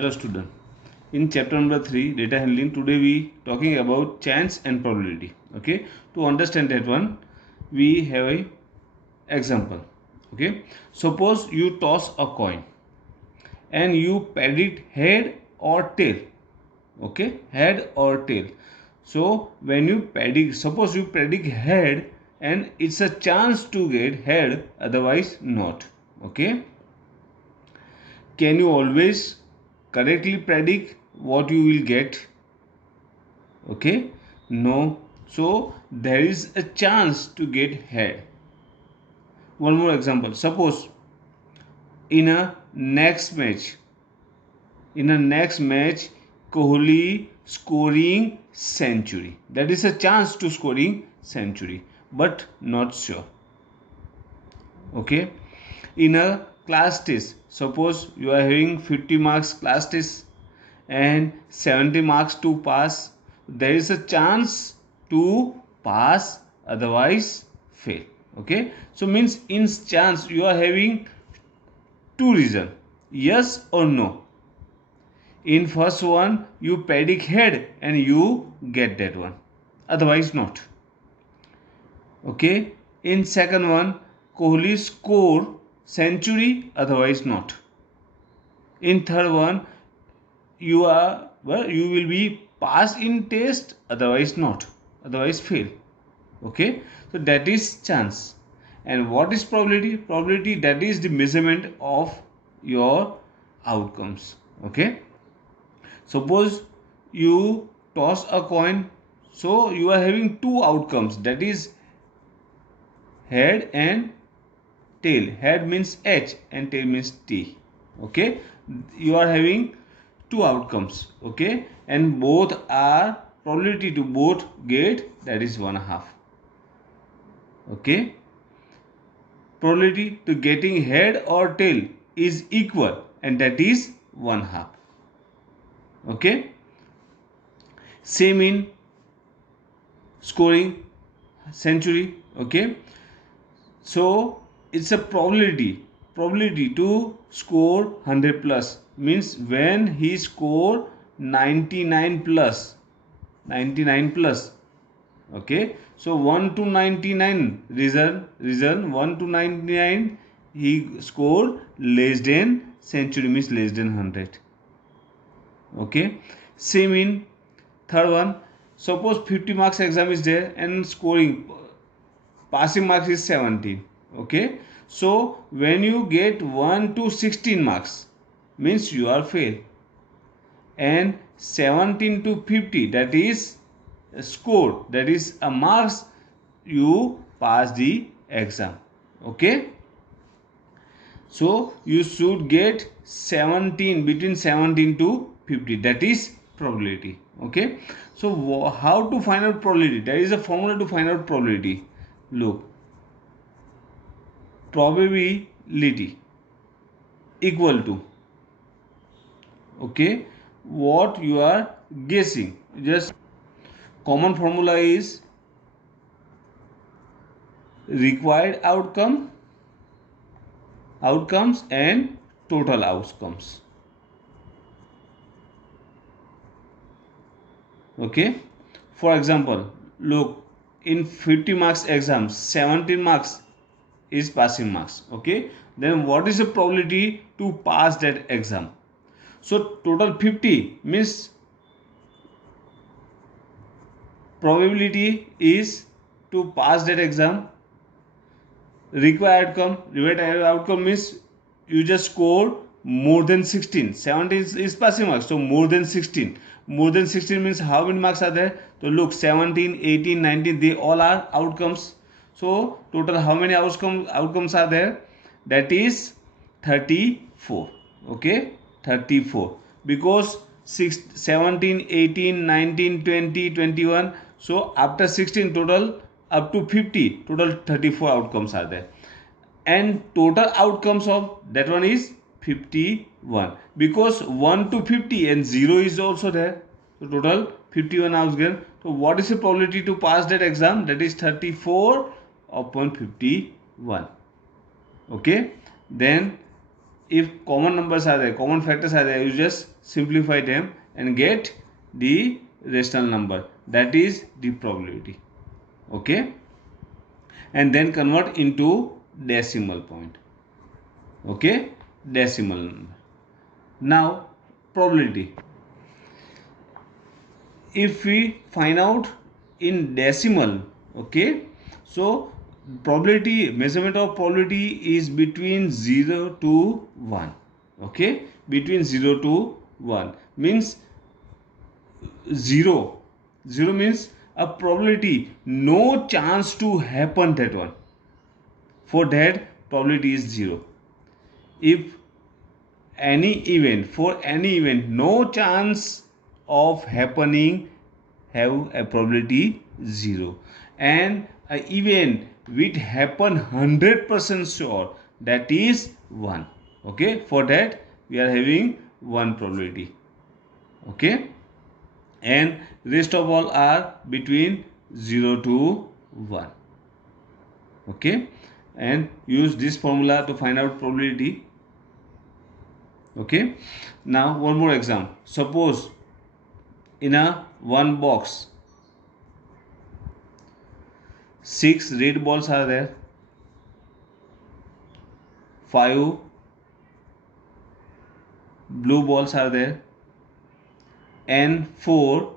Hello student. In chapter number 3 data handling, today we talking about chance and probability. Okay, to understand that one we have a example. Okay, suppose you toss a coin and you predict head or tail. Okay, head or tail. So when you predict, suppose you predict head and it's a chance to get head, otherwise not. Okay, can you always correctly predict what you will get? Okay, no. So there is a chance to get head. One more example, suppose in a next match Kohli scoring century, that is a chance to scoring century, but not sure. Okay, in a class test, suppose you are having 50 marks class test and 70 marks to pass, there is a chance to pass, otherwise fail. Okay, so means in chance you are having two reason, yes or no. In first one you predict head and you get that one, otherwise not. Okay, in second one Kohli score century, otherwise not. In third one you will be pass in test, otherwise not, otherwise fail. Okay, so that is chance. And what is probability? Probability, that is the measurement of your outcomes. Okay, suppose you toss a coin, so you are having two outcomes, that is head and tail. Head means H and tail means T. Okay, you are having two outcomes. Okay, and both are probability to both get, that is 1/2. Okay, probability to getting head or tail is equal, and that is 1/2. Okay, same in scoring century. Okay, so it's a probability to score 100 plus, means when he score 99 plus. Okay, so 1 to 99 reason 1 to 99 he scored less than century, means less than 100. Okay, same in third one, suppose 50 marks exam is there and scoring passing marks is 17. Okay, so when you get 1 to 16 marks, means you are fail, and 17 to 50, that is a score, that is a marks, you pass the exam. Okay, so you should get 17, between 17 to 50, that is probability. Okay, so how to find out probability? There is a formula to find out probability. Look, probability equal to, okay, what you are guessing, just common formula is required outcomes and total outcomes. Okay, for example, look, in 50 marks exam, 17 marks is passing marks. Okay, then what is the probability to pass that exam? So total 50 means probability is to pass that exam. Required outcome means you just score more than 16. 17 is passing marks, so more than 16. More than 16 means how many marks are there? So look, 17, 18, 19, they all are outcomes. So total how many outcomes are there? That is 34. Okay, 34, because 17, 18, 19, 20, 21. So after 16, total up to 50, total 34 outcomes are there, and total outcomes of that one is 51, because 1 to 50 and 0 is also there, so total 51 outcomes. So what is the probability to pass that exam? That is 34 upon 51. Okay, then if common numbers are there, common factors are there, you just simplify them and get the rational number. That is the probability. Okay, and then convert into decimal point. Okay, decimal number. Now probability, if we find out in decimal, okay, so probability, measurement of probability is between 0 to 1. Okay, between 0 to 1 means 0. 0 means a probability, no chance to happen that one. For that, probability is 0. If any event, for any event, no chance of happening, have a probability 0. And an event which happen 100% sure, that is 1. Okay, for that we are having 1 probability. Okay, and rest of all are between 0 to 1. Okay, and use this formula to find out probability. Okay, now one more example. Suppose in a one box 6 red balls are there, 5 blue balls are there, and 4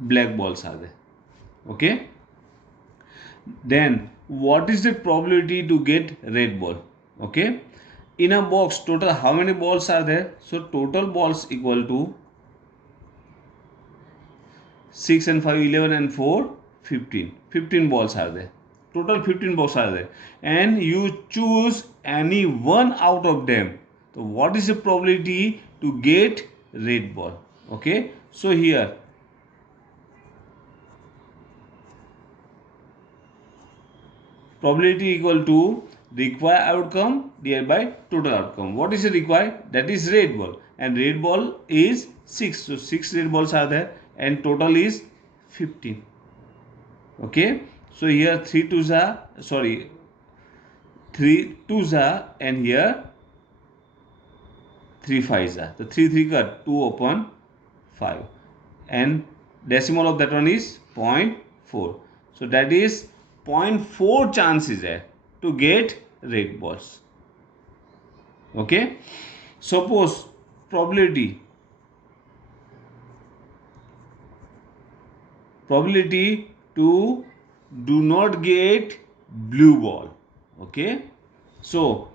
black balls are there. Okay, then what is the probability to get red ball? Okay, in a box total how many balls are there? So total balls equal to 6 and 5 11 and 4 15 balls are there, total 15 balls are there, and you choose any one out of them. So what is the probability to get red ball? Okay, so here probability equal to required outcome divided by total outcome. What is the required? That is red ball, and red ball is 6. So 6 red balls are there, and total is 15. Okay, so here 3 twos are, sorry, 3 twos are, and here 3 fives are. The 3 cut 2 upon 5, and decimal of that one is 0.4. So that is 0.4 chance is there to get red balls. Okay, suppose probability to do not get blue ball. Okay, so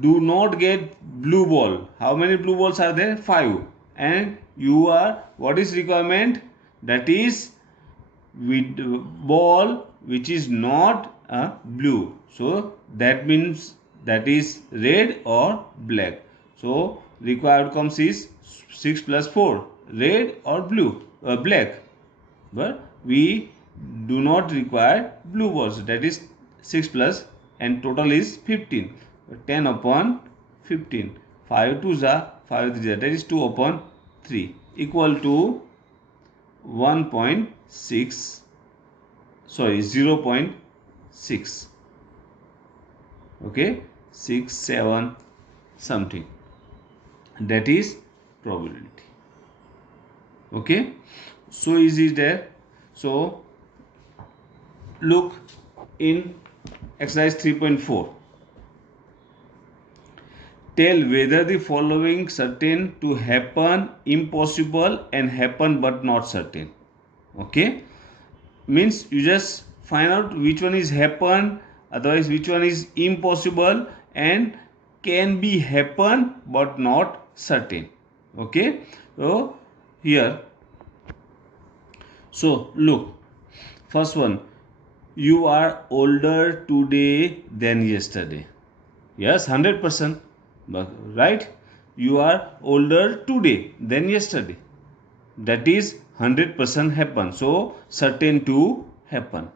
do not get blue ball. How many blue balls are there? 5. And you are, what is requirement? That is with ball which is not blue. So that means that is red or black. So required outcomes is 6 plus 4, red or blue, black. But we do not require blue balls, that is 6 plus, and total is 15. 10 upon 15, 5 2s are 5 3s are, that is 2 upon 3 equal to 1.6, sorry 0.6. Okay, 6 7 something, that is probability. Okay, so easy there. So look in exercise 3.4. Tell whether the following certain to happen, impossible, and happen but not certain. Okay, means you just find out which one is happen, otherwise which one is impossible and can be happen but not certain. Okay, so here, so look, first one, you are older today than yesterday. Yes, 100%. Right? You are older today than yesterday. That is 100% happen. So certain to happen.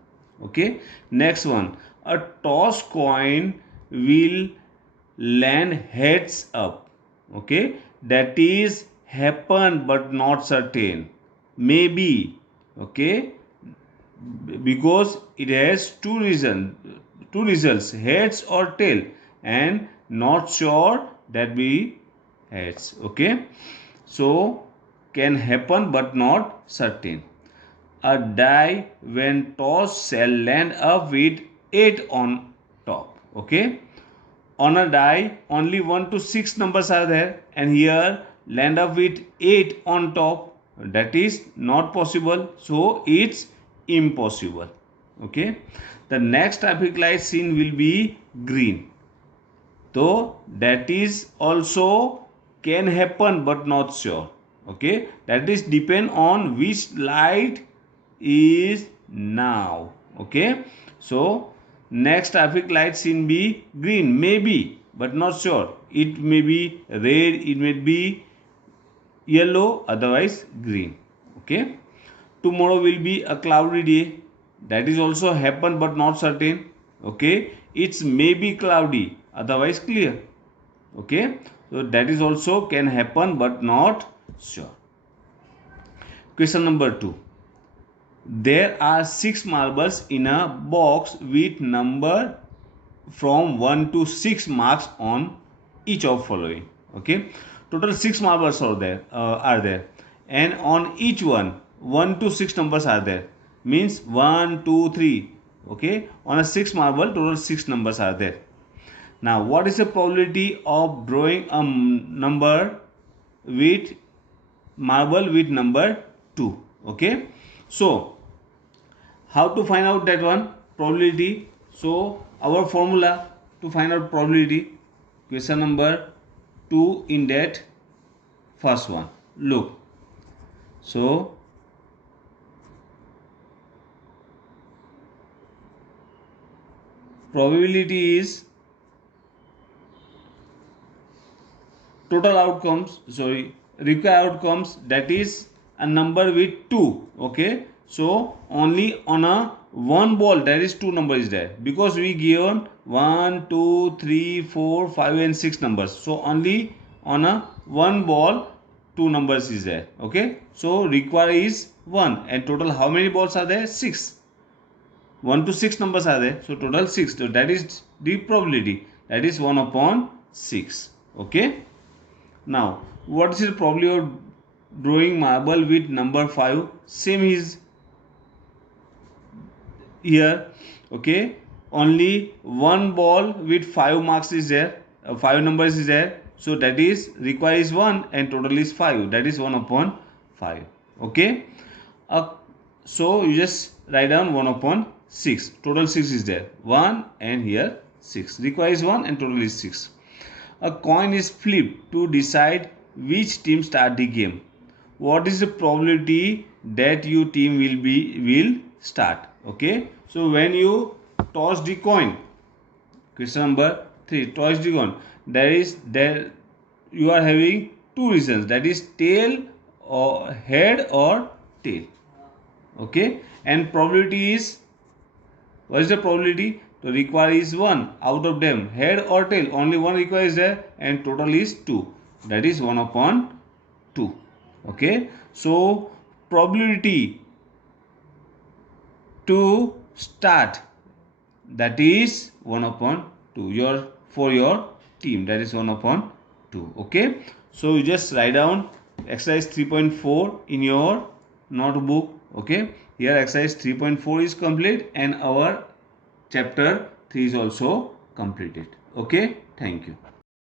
Okay. Next one. A toss coin will land heads up. Okay. That is happen but not certain. Maybe. Okay, because it has two results, heads or tail, and not sure that be heads. Okay, so can happen but not certain. A die when tossed shall land up with 8 on top. Okay, on a die only 1 to 6 numbers are there, and here land up with 8 on top. That is not possible, so it's impossible. Okay, the next traffic light seen will be green, so that is also can happen but not sure. Okay, that is depend on which light is now. Okay, so next traffic light seen be green, maybe but not sure. It may be red, it may be yellow, otherwise green. Okay, tomorrow will be a cloudy day, that is also happen but not certain. Okay, it's maybe cloudy, otherwise clear. Okay, so that is also can happen but not sure. Question number 2. There are 6 marbles in a box with number from 1 to 6 marks on each of following. Okay, total 6 marbles are there, and on each one 1 to 6 numbers are there, means 1 2 3. Okay, on a 6 marble total 6 numbers are there. Now what is the probability of drawing a number with marble with number 2? Okay, so how to find out that one probability? So our formula to find out probability, question number 2 in that first one, look. So probability is total outcomes, sorry, required outcomes, that is a number with 2. Okay, so only on a one ball there is 2 numbers is there, because we given 1 2 3 4 5 and 6 numbers, so only on a one ball 2 numbers is there. Okay, so required is 1, and total how many balls are there? 6. 1 to 6 numbers are there, so total 6. So that is the probability, that is 1 upon 6. Okay, now what is the probability of drawing marble with number 5? Same is here. Okay, only one ball with 5 marks is there, 5 numbers is there, so that is required is 1 and total is 5, that is 1 upon 5. Okay, so you just write down 1 upon 6, total 6 is there, 1 and here 6, required is 1 and total is 6. A coin is flipped to decide which team start the game. What is the probability that your team will start? Okay, so when you toss the coin, question number 3, toss the coin, there you are having 2 reasons, that is tail or head or tail. Okay, and probability is, what is the probability? The required is 1 out of them, head or tail, only one required is there, and total is 2, that is 1 upon 2. Okay, so probability to start, that is 1 upon 2 for your team, that is 1 upon 2. Okay, so you just write down exercise 3.4 in your notebook. Okay, here exercise 3.4 is complete and our chapter 3 is also completed. Okay, thank you.